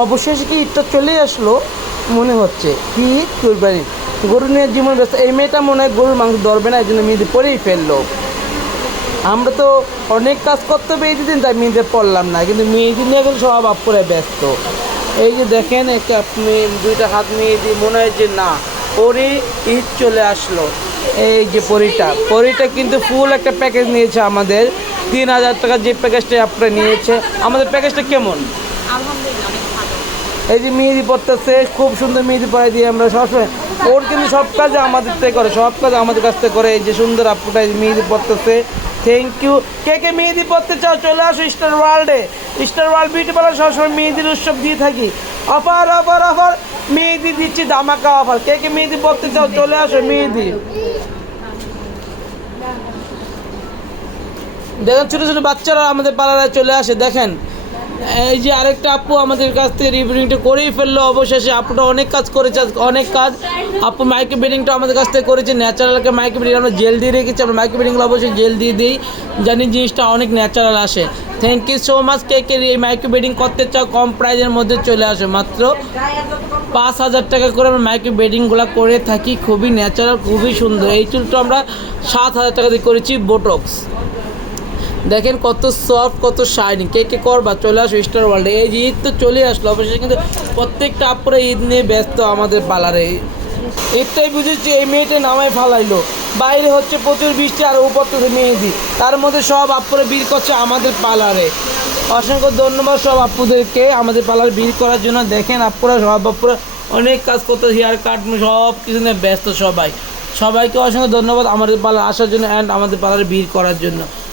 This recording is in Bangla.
অবশেষে কি ঈদটা চলে আসলো মনে হচ্ছে। কি কুরবানি গরু নিয়ে জীবন ব্যস্ত। এই মেয়েটা মনে হয় গরুর মাংস ধরবে না, এই জন্য মেয়েদের পরেই ফেলল। আমরা তো অনেক কাজ করতে হবে এই দিন তাই মেয়েদের পড়লাম না, কিন্তু মেয়েদের নিয়ে এখন সব আপ করে ব্যস্ত। এই যে দেখেন একটা মেয়ে, দুইটা হাত মেয়েদি মনে হয় যে না, পরি ঈদ চলে আসলো। এই যে পরিটা পরিটা কিন্তু ফুল একটা প্যাকেজ নিয়েছে আমাদের। তিন হাজার টাকা যে প্যাকেজটা আপনারা নিয়েছে, আমাদের প্যাকেজটা কেমন? আলহামদুলিল্লাহ এই যে মেহেদি পড়তেছে, খুব সুন্দর মেহেদি পড়াই দিয়ে আমরা সবসময় ওর কিন্তু সব কাজ আমাদের থেকে করে, সব কাজ আমাদের কাছ থেকে করে। এই যে সুন্দর আপুটা মেহেদি পড়তেছে থ্যাংক ইউ কে কে মেহেদি পড়তে চাও, চলে আসো স্টার ওয়ার্ল্ডে স্টার ওয়ার্ল্ড বিউটি পার্লার সবসময় মেহেদির উৎসব দিয়ে থাকি। অফার অফার অফার মেহেদি দিচ্ছি ধামাকা অফার কে কে মেহেদি পড়তে চাও, চলে আসো মেহেদি। দেখেন ছোটো ছোটো বাচ্চারা আমাদের পাড়ায় চলে আসে, দেখেন। এই যে আরেকটা আপু আমাদের কাছ থেকে রিভিউটা করেই ফেলল। অবশেষে আপুটা অনেক কাজ করেছে অনেক কাজ। আপু মাইক্রো বেডিংটা আমাদের কাছ থেকে করেছে ন্যাচারালকে মাইক্রো বেডিং আমরা জেল দিয়ে রেখেছি, আমরা মাইক্রো বেডিংগুলো অবশ্যই জেল দিয়ে দিই। জানি জিনিসটা অনেক ন্যাচারাল আসে। থ্যাংক ইউ সো মাচ কে কে এই মাইক্রো বেডিং করতে চাও, কম প্রাইজের মধ্যে চলে আসে। মাত্র পাঁচ হাজার টাকা করে আমরা মাইক্রো বেডিংগুলো করে থাকি। খুবই ন্যাচারাল খুবই সুন্দর। এই চুলটা আমরা সাত হাজার টাকা দিয়ে করেছি বোটক্স দেখেন কত সফট কত শাইনিং কে কে করবা? চলে আসো স্টার ওয়ার্ল্ডে এই যে ঈদ তো চলে আসলো। অবশ্যই কিন্তু প্রত্যেকটা আপুরে ঈদ নিয়ে ব্যস্ত আমাদের পালারে। ঈদটাই বুঝেছি এই মেয়েটা নামাই ফালাইলো। বাইরে হচ্ছে প্রচুর বৃষ্টি আর উপর তো মেহেদি। তার মধ্যে সব আপুরে বীর করছে আমাদের পালারে। অসংখ্য ধন্যবাদ সব আপুদেরকে আমাদের পালার বীর করার জন্য। দেখেন আপুরা, সব আপুরা অনেক কাজ করতে হেয়ার কাট সব কিছু নিয়ে ব্যস্ত সবাই। সবাইকে অসংখ্য ধন্যবাদ আমাদের পালার আসার জন্য অ্যান্ড আমাদের পালার বীর করার জন্য।